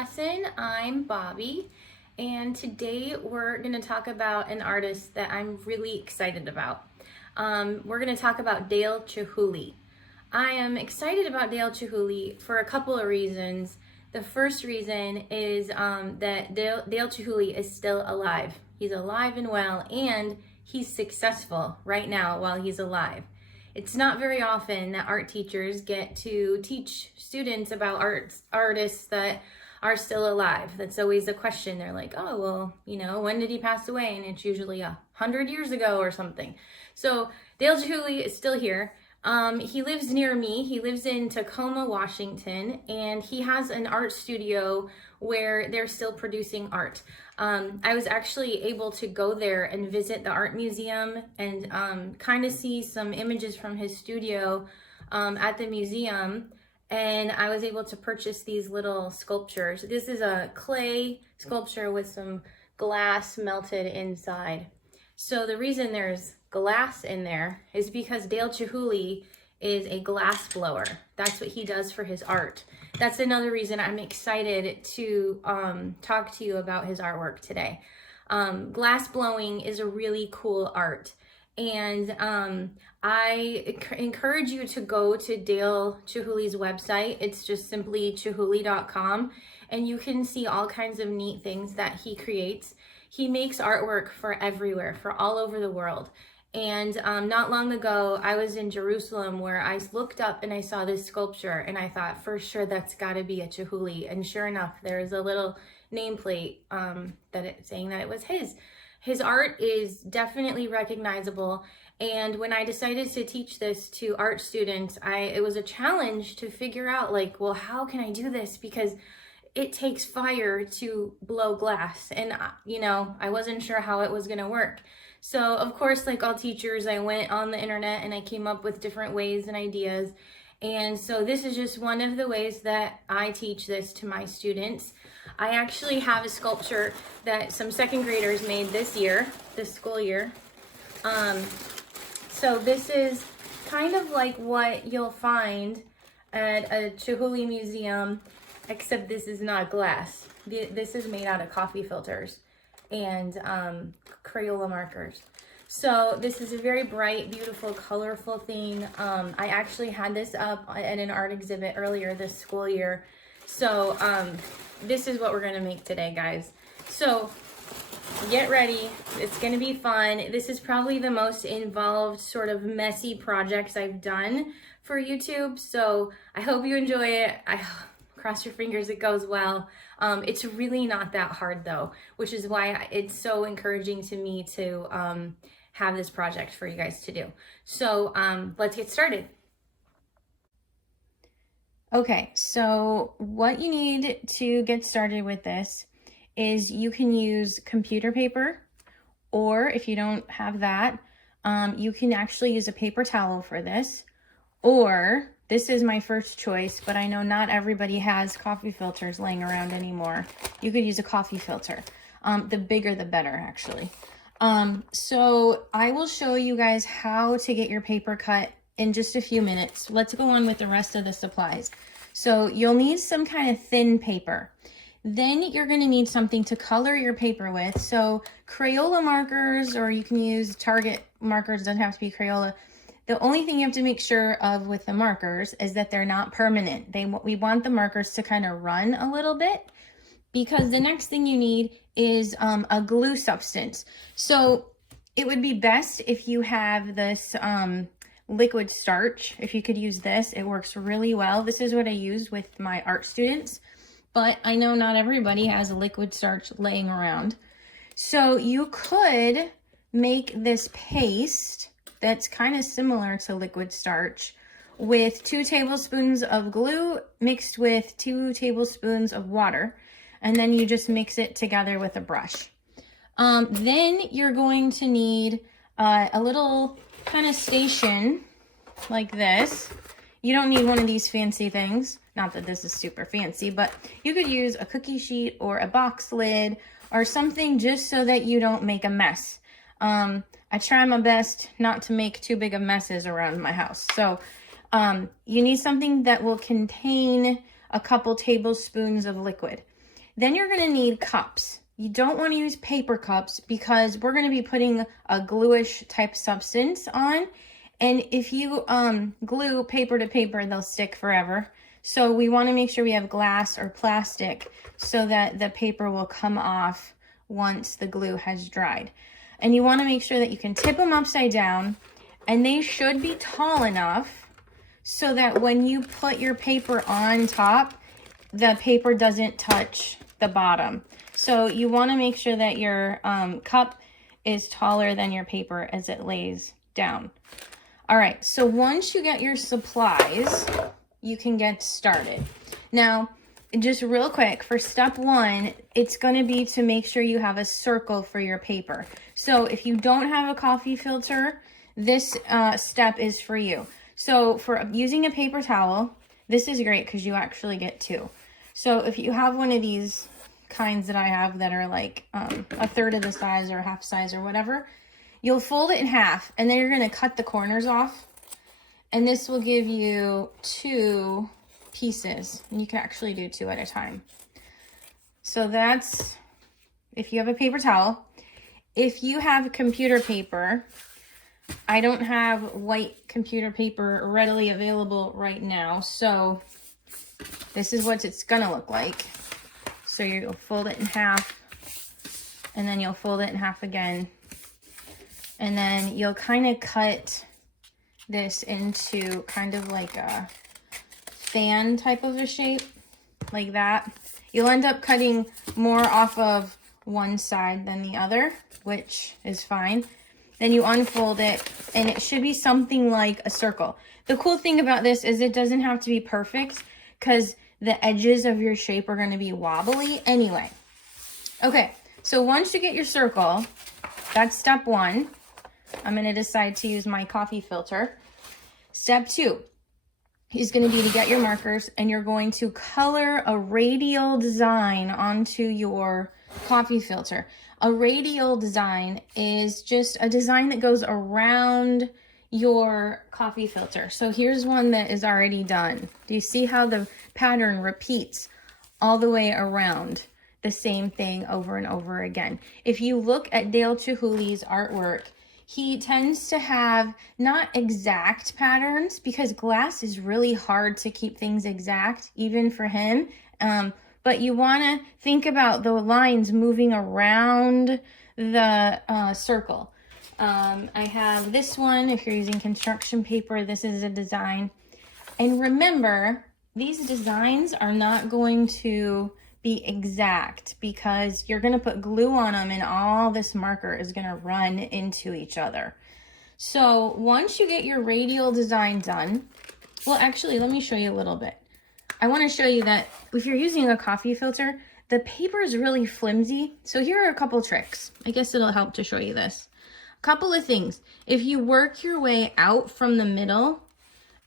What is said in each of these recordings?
lesson. I'm Bobby, and today we're going to talk about an artist that I'm really excited about. We're going to talk about Dale Chihuly. I am excited about Dale Chihuly for a couple of reasons. The first reason is that Dale Chihuly is still alive. He's alive and well, and he's successful right now while he's alive. It's not very often that art teachers get to teach students about artists that are still alive. That's always a question. They're like, oh, well, when did he pass away? And it's usually 100 years ago or something. So Dale Chihuly is still here. He lives near me. He lives in Tacoma, Washington, and he has an art studio where they're still producing art. I was actually able to go there and visit the art museum and kind of see some images from his studio at the museum. And I was able to purchase these little sculptures. This is a clay sculpture with some glass melted inside. So the reason there's glass in there is because Dale Chihuly is a glass blower. That's what he does for his art. That's another reason I'm excited to talk to you about his artwork today. Glass blowing is a really cool art. And I encourage you to go to Dale Chihuly's website. It's just simply chihuly.com, and you can see all kinds of neat things that he creates. He makes artwork for everywhere, for all over the world. And not long ago, I was in Jerusalem where I looked up and I saw this sculpture, and I thought, for sure, that's got to be a Chihuly. And sure enough, there's a little nameplate saying that it was his. His art is definitely recognizable. And when I decided to teach this to art students, it was a challenge to figure out, like, well, how can I do this? Because it takes fire to blow glass. And, I wasn't sure how it was going to work. So, of course, like all teachers, I went on the internet and I came up with different ways and ideas. And so this is just one of the ways that I teach this to my students. I actually have a sculpture that some second graders made this school year. So this is kind of like what you'll find at a Chihuly museum, except this is not glass. This is made out of coffee filters and Crayola markers. So this is a very bright, beautiful, colorful thing. I actually had this up at an art exhibit earlier this school year. So this is what we're gonna make today, guys. So get ready, it's gonna be fun. This is probably the most involved, sort of messy projects I've done for YouTube. So I hope you enjoy it. I cross your fingers it goes well. It's really not that hard though, which is why it's so encouraging to me to have this project for you guys to do. So let's get started. Okay, so what you need to get started with this is you can use computer paper, or if you don't have that, you can actually use a paper towel for this, or this is my first choice, but I know not everybody has coffee filters laying around anymore. You could use a coffee filter. The bigger the better, actually. So I will show you guys how to get your paper cut in just a few minutes. Let's go on with the rest of the supplies. So you'll need some kind of thin paper. Then you're going to need something to color your paper with. So Crayola markers, or you can use Target markers, doesn't have to be Crayola. The only thing you have to make sure of with the markers is that they're not permanent. We want the markers to kind of run a little bit, because the next thing you need is a glue substance. So it would be best if you have this liquid starch. If you could use this, it works really well. This is what I use with my art students, but I know not everybody has a liquid starch laying around. So you could make this paste that's kind of similar to liquid starch with 2 tablespoons of glue mixed with 2 tablespoons of water, and then you just mix it together with a brush. Then you're going to need a little kind of station like this. You don't need one of these fancy things. Not that this is super fancy, but you could use a cookie sheet or a box lid or something just so that you don't make a mess. I try my best not to make too big of messes around my house. So you need something that will contain a couple tablespoons of liquid. Then you're gonna need cups. You don't wanna use paper cups because we're gonna be putting a gluish type substance on. And if you glue paper to paper, they'll stick forever. So we wanna make sure we have glass or plastic so that the paper will come off once the glue has dried. And you wanna make sure that you can tip them upside down, and they should be tall enough so that when you put your paper on top, the paper doesn't touch the bottom. So you want to make sure that your cup is taller than your paper as it lays down. All right, so once you get your supplies, you can get started. Now, just real quick, for step one, it's going to be to make sure you have a circle for your paper. So if you don't have a coffee filter, this step is for you. So for using a paper towel, this is great because you actually get two. So if you have one of these kinds that I have that are like a third of the size or half size or whatever, you'll fold it in half and then you're going to cut the corners off. And this will give you two pieces. And you can actually do two at a time. So that's if you have a paper towel. If you have computer paper, I don't have white computer paper readily available right now. So this is what it's gonna look like. So you'll fold it in half and then you'll fold it in half again. And then you'll kind of cut this into kind of like a fan type of a shape, like that. You'll end up cutting more off of one side than the other, which is fine. Then you unfold it and it should be something like a circle. The cool thing about this is it doesn't have to be perfect because the edges of your shape are going to be wobbly anyway. Okay, so once you get your circle, that's step one. I'm going to decide to use my coffee filter. Step two is going to be to get your markers and you're going to color a radial design onto your coffee filter. A radial design is just a design that goes around your coffee filter. So here's one that is already done. Do you see how the pattern repeats all the way around the same thing over and over again? If you look at Dale Chihuly's artwork, he tends to have not exact patterns because glass is really hard to keep things exact, even for him. But you want to think about the lines moving around the circle. I have this one. If you're using construction paper, this is a design. And remember, these designs are not going to be exact because you're going to put glue on them and all this marker is going to run into each other. So once you get your radial design done, well, actually, let me show you a little bit. I want to show you that if you're using a coffee filter, the paper is really flimsy. So here are a couple tricks. I guess it'll help to show you this. A couple of things. If you work your way out from the middle,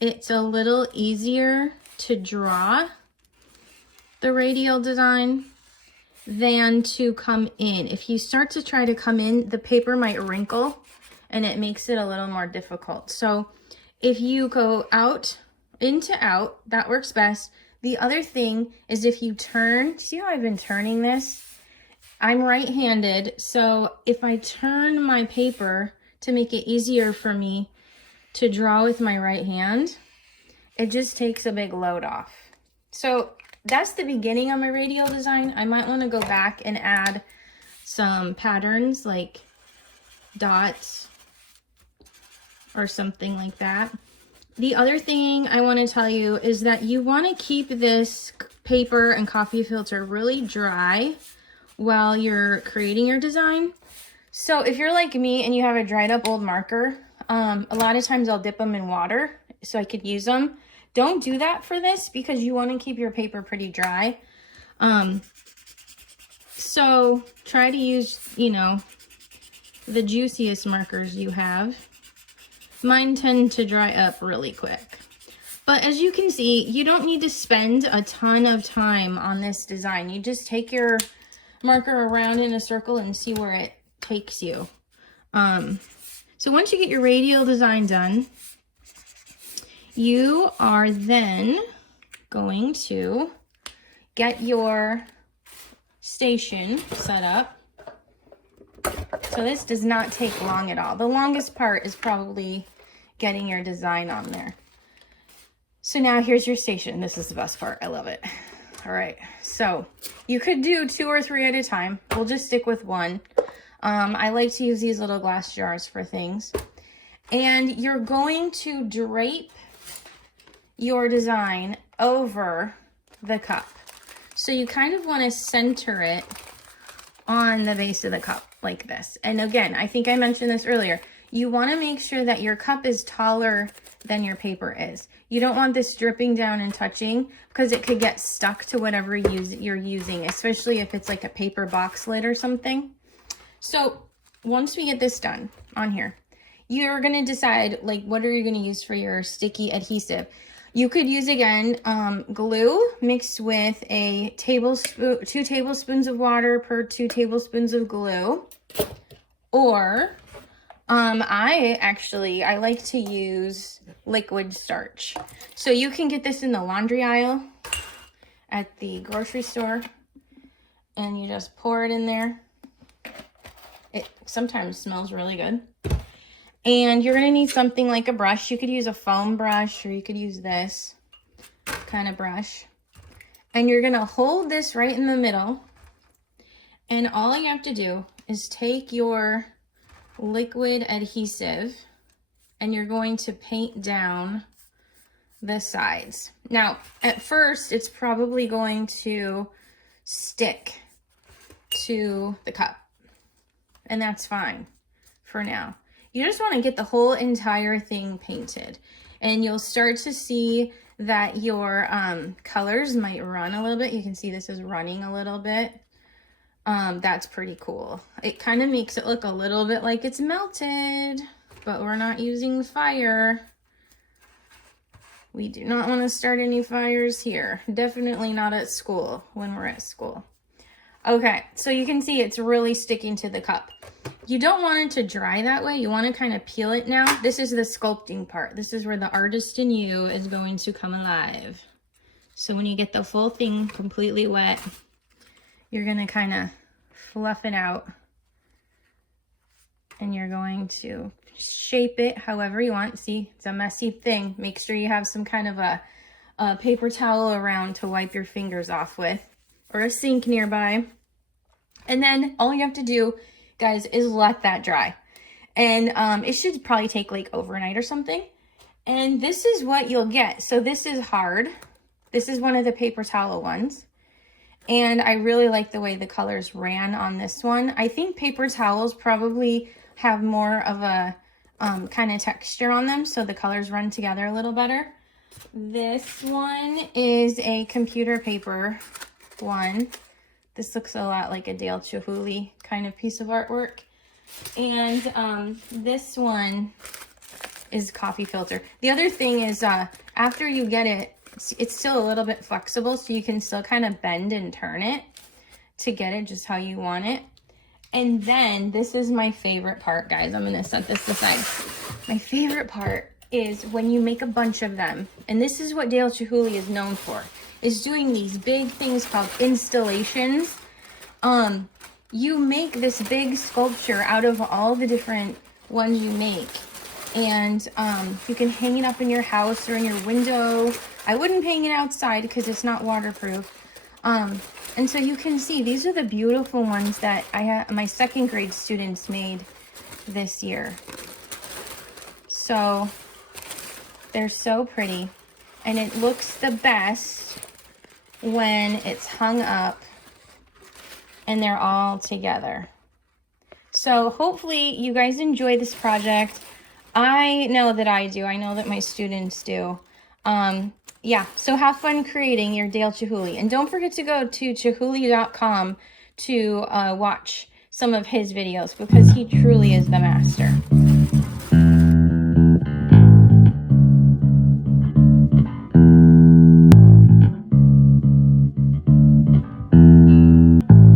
it's a little easier to draw the radial design than to come in. If you start to try to come in, the paper might wrinkle and it makes it a little more difficult. So if you go out into out, that works best. The other thing is if you turn, see how I've been turning this? I'm right-handed, so if I turn my paper to make it easier for me to draw with my right hand, it just takes a big load off. So that's the beginning of my radial design. I might want to go back and add some patterns like dots or something like that. The other thing I want to tell you is that you want to keep this paper and coffee filter really dry while you're creating your design. So if you're like me and you have a dried up old marker, a lot of times I'll dip them in water so I could use them. Don't do that for this because you want to keep your paper pretty dry. So try to use, you know, the juiciest markers you have. Mine tend to dry up really quick. But as you can see, you don't need to spend a ton of time on this design. You just take your marker around in a circle and see where it takes you. So once you get your radial design done, you are then going to get your station set up. So this does not take long at all. The longest part is probably getting your design on there. So now here's your station. This is the best part. I love it. All right, so you could do 2 or 3 at a time. We'll just stick with 1. I like to use these little glass jars for things. And you're going to drape your design over the cup. So you kind of want to center it on the base of the cup like this. And again, I think I mentioned this earlier. You want to make sure that your cup is taller than your paper is. You don't want this dripping down and touching because it could get stuck to whatever you're using, especially if it's like a paper box lid or something. So once we get this done on here, you're going to decide like what are you going to use for your sticky adhesive. You could use again glue mixed with a 2 tablespoons of water per 2 tablespoons of glue, or I like to use liquid starch. So you can get this in the laundry aisle at the grocery store and you just pour it in there. It sometimes smells really good. And you're gonna need something like a brush. You could use a foam brush or you could use this kind of brush. And you're gonna hold this right in the middle. And all you have to do is take your liquid adhesive and you're going to paint down the sides. Now, at first, it's probably going to stick to the cup, and that's fine for now. You just want to get the whole entire thing painted, and you'll start to see that your colors might run a little bit. You can see this is running a little bit. That's pretty cool. It kind of makes it look a little bit like it's melted, but we're not using fire. We do not want to start any fires here. Definitely not at school when we're at school. Okay, so you can see it's really sticking to the cup. You don't want it to dry that way. You want to kind of peel it now. This is the sculpting part. This is where the artist in you is going to come alive. So when you get the full thing completely wet, you're going to kind of fluff it out. And you're going to shape it however you want. See, it's a messy thing. Make sure you have some kind of a paper towel around to wipe your fingers off with, or a sink nearby. And then all you have to do, guys, is let that dry. And it should probably take like overnight or something. And this is what you'll get. So this is hard. This is one of the paper towel ones. And I really like the way the colors ran on this one. I think paper towels probably have more of a kind of texture on them, so the colors run together a little better. This one is a computer paper one. This looks a lot like a Dale Chihuly kind of piece of artwork. And this one is coffee filter. The other thing is after you get it, it's still a little bit flexible, so you can still kind of bend and turn it to get it just how you want it. And then this is my favorite part, guys. I'm gonna set this aside. My favorite part is when you make a bunch of them, and this is what Dale Chihuly is known for, is doing these big things called installations. You make this big sculpture out of all the different ones you make. And you can hang it up in your house or in your window. I wouldn't hang it outside because it's not waterproof. And so you can see these are the beautiful ones that my second grade students made this year. So they're so pretty, and it looks the best when it's hung up and they're all together. So hopefully you guys enjoy this project. I know that I do. I know that my students do. Yeah, so have fun creating your Dale Chihuly. And don't forget to go to chihuly.com to watch some of his videos, because he truly is the master.